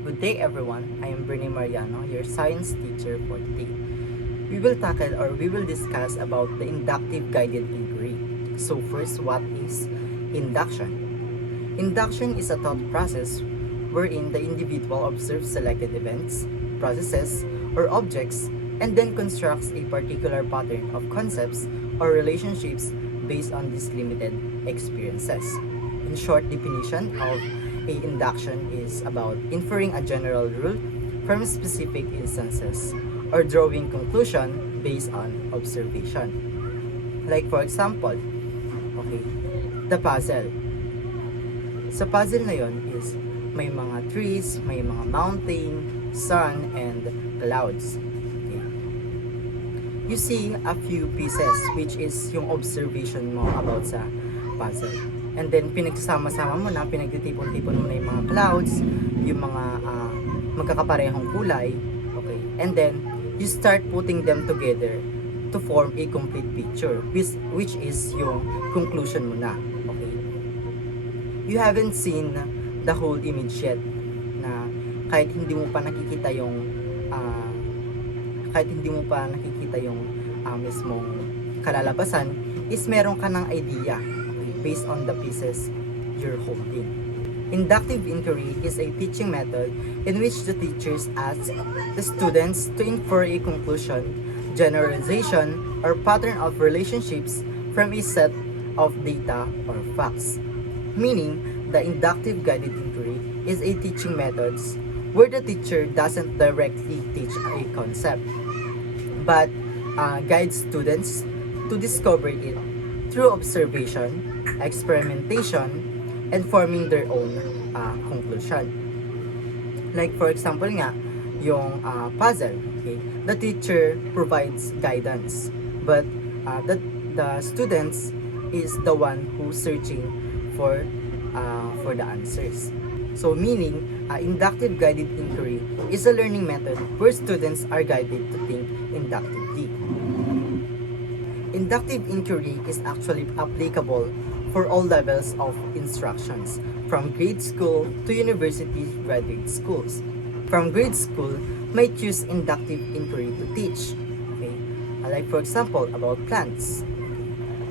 Good day everyone, I am Bernie Mariano, your science teacher for today. We will discuss about the inductive guided inquiry. So first, what is induction? Induction is a thought process wherein the individual observes selected events, processes, or objects and then constructs a particular pattern of concepts or relationships based on these limited experiences. In short definition of a induction is about inferring a general rule from specific instances or drawing conclusion based on observation. Like for example, okay, the puzzle. Sa puzzle na yon is may mga trees, may mga mountain, sun, and clouds. Okay. You see a few pieces which is yung observation mo about sa puzzle. And then pinagsama-sama mo na, pinagtitipon-tipon mo na yung mga clouds, yung mga magkakaparehong kulay. Okay. And then you start putting them together to form a complete picture which is yung conclusion mo na. Okay. You haven't seen the whole image yet na kahit hindi mo pa nakikita yung mismong kalalabasan is meron ka ng idea based on the pieces you're holding. Inductive inquiry is a teaching method in which the teachers ask the students to infer a conclusion, generalization, or pattern of relationships from a set of data or facts. Meaning, the inductive guided inquiry is a teaching method where the teacher doesn't directly teach a concept, but guides students to discover it through observation, experimentation, and forming their own conclusion. Like for example nga, yung puzzle, okay? The teacher provides guidance, but the students is the one who's searching for the answers. So meaning, inductive guided inquiry is a learning method where students are guided to think inductively. Inductive inquiry is actually applicable for all levels of instructions, from grade school to university graduate schools. From grade school, might use inductive inquiry to teach. Okay? Like for example, about plants.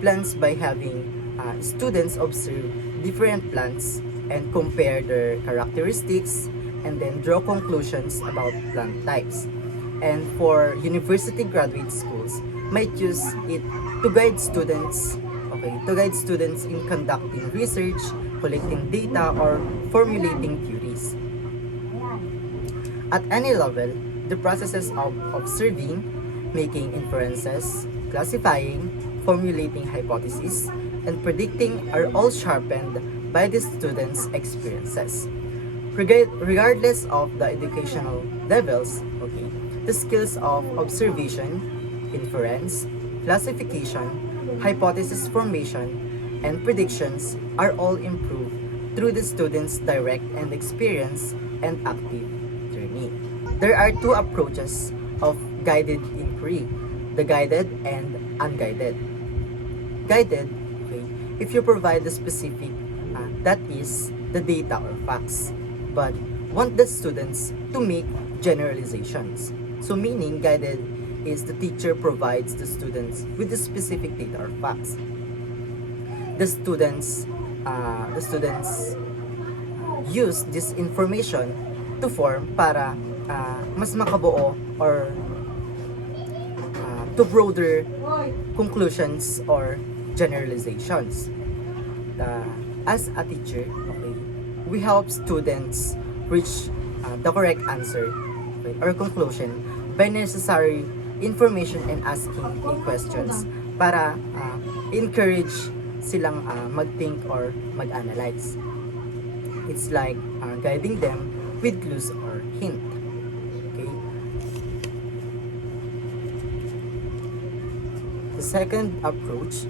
Plants by having students observe different plants and compare their characteristics and then draw conclusions about plant types. And for university graduate schools, might use it to guide students in conducting research, collecting data, or formulating theories. At any level, the processes of observing, making inferences, classifying, formulating hypotheses, and predicting are all sharpened by the students' experiences. Regardless of the educational levels, okay, the skills of observation, inference, classification, hypothesis formation, and predictions are all improved through the students' direct and experience and active journey. There are two approaches of guided inquiry, the guided and unguided. Guided, okay, if you provide the specific, that is, the data or facts, but want the students to make generalizations. So meaning, guided is the teacher provides the students with the specific data or facts. The students use this information to form para mas makabuo or to broader conclusions or generalizations. As a teacher, okay, we help students reach the correct answer, okay, or conclusion by necessary information and asking questions para encourage silang mag-think or mag-analyze. It's like guiding them with clues or hint. Okay? The second approach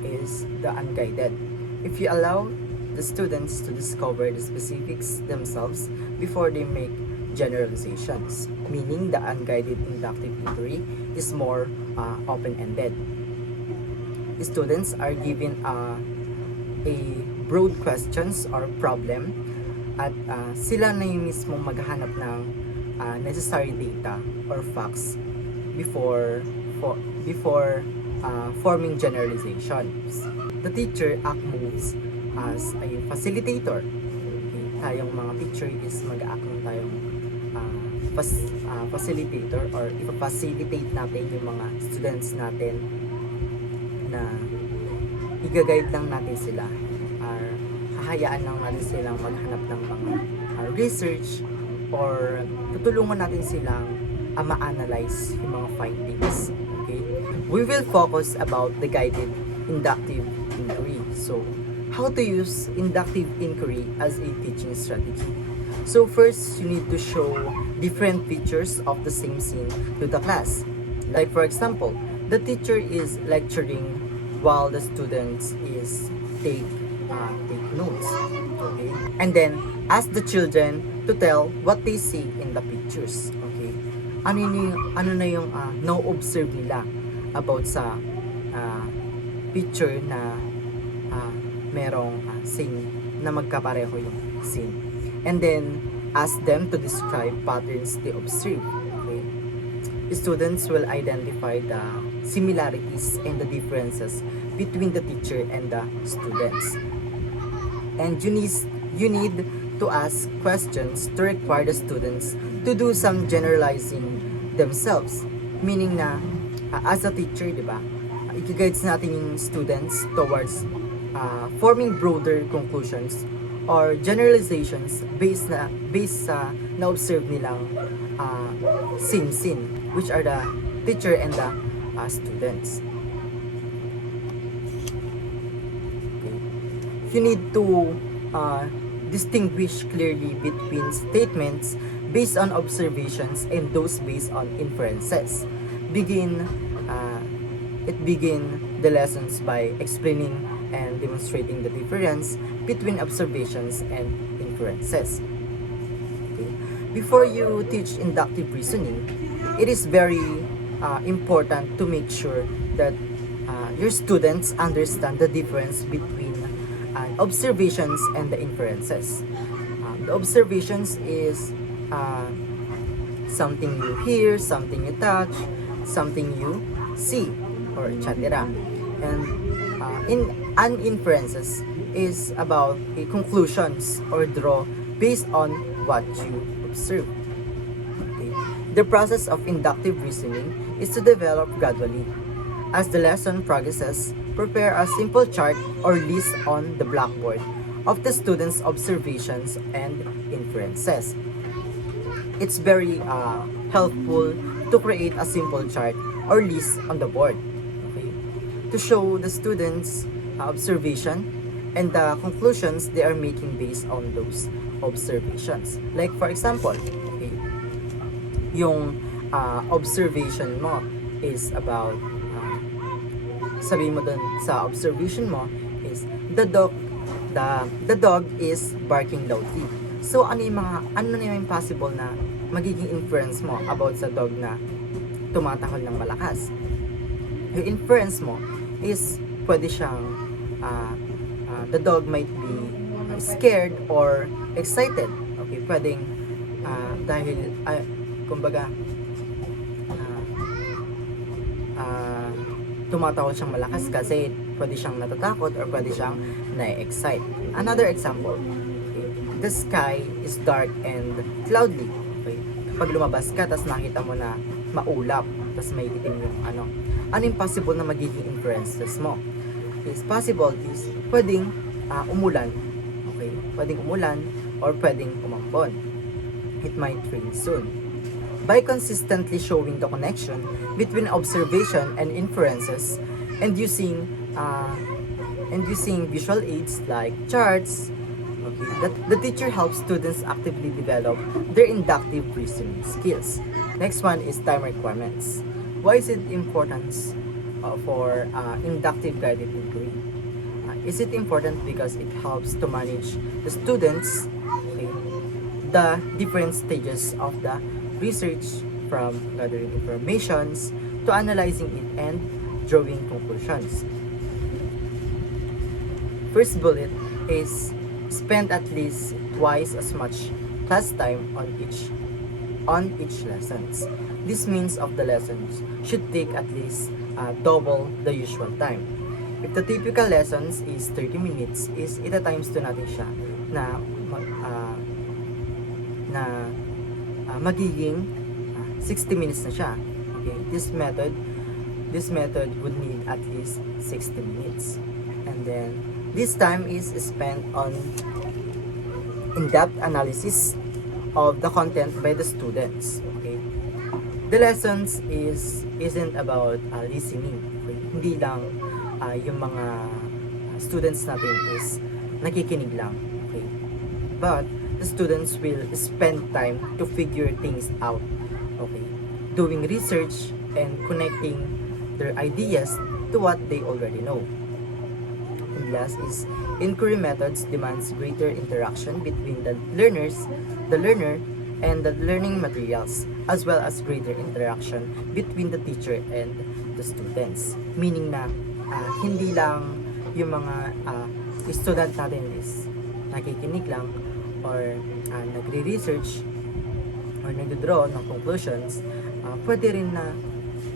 is the unguided. If you allow the students to discover the specifics themselves before they make generalizations, meaning the unguided inductive inquiry is more open-ended. Students are given a broad questions or problem at sila na yung mismo maghahanap ng necessary data or facts before forming generalizations. The teacher moves as a facilitator. Okay? Tayong mga teacher is mag-act ng tayong facilitator, or ipa-facilitate natin yung mga students natin na i-guide lang natin sila, or hahayaan lang natin silang maghanap ng mga research, or tutulungan natin silang ma-analyze yung mga findings. Okay? We will focus about the guided inductive inquiry. So, how to use inductive inquiry as a teaching strategy. So first, you need to show different features of the same scene to the class. Like for example, the teacher is lecturing while the students is take notes. Okay? And then ask the children to tell what they see in the pictures. Okay? Ano na yung na-observe nila about sa picture na merong scene na magkapareho yung scene. And then ask them to describe patterns they observe. Okay? Students will identify the similarities and the differences between the teacher and the students. And you need to ask questions to require the students to do some generalizing themselves. Meaning na, as a teacher, di ba, i-guides natin yung students towards forming broader conclusions or generalizations based sa na-observe nilang same scene, which are the teacher and the students. Okay. You need to distinguish clearly between statements based on observations and those based on inferences. Begin the lessons by explaining and demonstrating the difference between observations and inferences. Okay. Before you teach inductive reasoning, it is very important to make sure that your students understand the difference between observations and the inferences. The observations is something you hear, something you touch, something you see, or etc. And inferences is about conclusions or draw based on what you observe. Okay. The process of inductive reasoning is to develop gradually. As the lesson progresses, prepare a simple chart or list on the blackboard of the students' observations and inferences. It's very helpful to create a simple chart or list on the board, okay, to show the students' observation and the conclusions they are making based on those observations. Like for example, okay, yung observation mo is about sabi mo dun sa observation mo is the dog is barking loudly. So ano na yung possible na magiging inference mo about sa dog na tumatahol ng malakas? Yung inference mo is pwede siyang the dog might be scared or excited. Okay, pwedeng dahil kumbaga tumatawid siyang malakas kasi pwede siyang natatakot or pwede siyang na-excite. Another example, okay, the sky is dark and cloudy. Okay, kapag lumabas ka tapos nakita mo na maulap tapos may itim yung ano yung possible na magiging inferences mo? Is possible is pwedeng umulan. Okay, pwedeng umulan or pwedeng umambon. It might rain soon. By consistently showing the connection between observation and inferences and using visual aids like charts, okay, that the teacher helps students actively develop their inductive reasoning skills. Next one is time requirements. Why is it important for inductive guided inquiry? Is it important because it helps to manage the students, okay, the different stages of the research, from gathering informations to analyzing it and drawing conclusions. First bullet is spend at least twice as much class time on each lessons. This means of the lessons should take at least double the usual time. If the typical lessons is 30 minutes, is ita times 2 natin siya na magiging 60 minutes na siya. Okay, this method would need at least 60 minutes. And then this time is spent on in-depth analysis of the content by the students. Okay, the lessons isn't about listening. Okay? Hindi lang yung mga students natin is nakikinig lang. Okay, but the students will spend time to figure things out. Okay, doing research and connecting their ideas to what they already know. And last is inquiry methods demands greater interaction between the learner, and the learning materials, as well as greater interaction between the teacher and the students. Meaning na hindi lang yung mga student natin is nakikinig lang or nagre-research or nagdo-draw ng conclusions, pwede rin na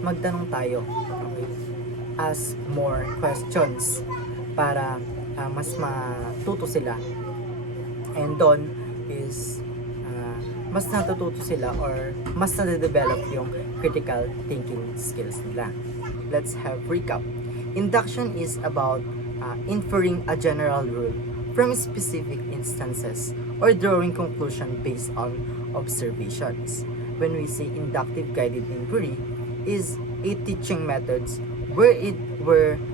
magtanong tayo, okay? Ask more questions para mas matuto sila, and doon is mas natututo sila or mas nade-develop yung critical thinking skills nila. Let's have recap. Induction is about inferring a general rule from specific instances or drawing conclusion based on observations. When we say inductive guided inquiry is a teaching methods where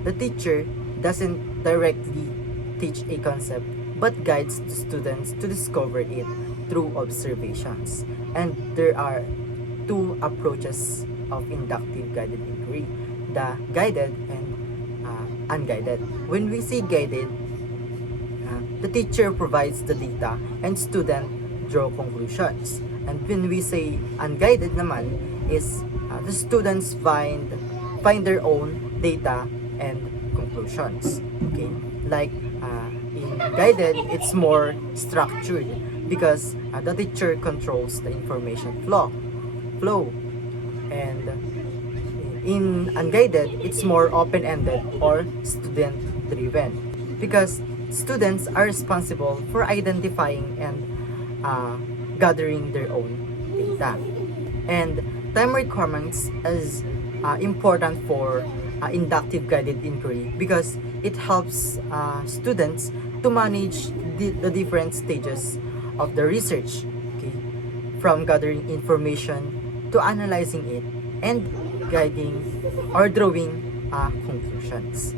the teacher doesn't directly teach a concept but guides the students to discover it through observations. And there are two approaches of inductive guided inquiry: the guided and unguided. When we say guided, the teacher provides the data and student draw conclusions. And when we say unguided naman is the students find their own data and conclusions. Okay, like in guided, it's more structured because the teacher controls the information flow, and in unguided, it's more open-ended or student-driven because students are responsible for identifying and gathering their own data. And time requirements is important for inductive guided inquiry because it helps students to manage the different stages of the research, okay, from gathering information to analyzing it and guiding or drawing conclusions.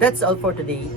That's all for today.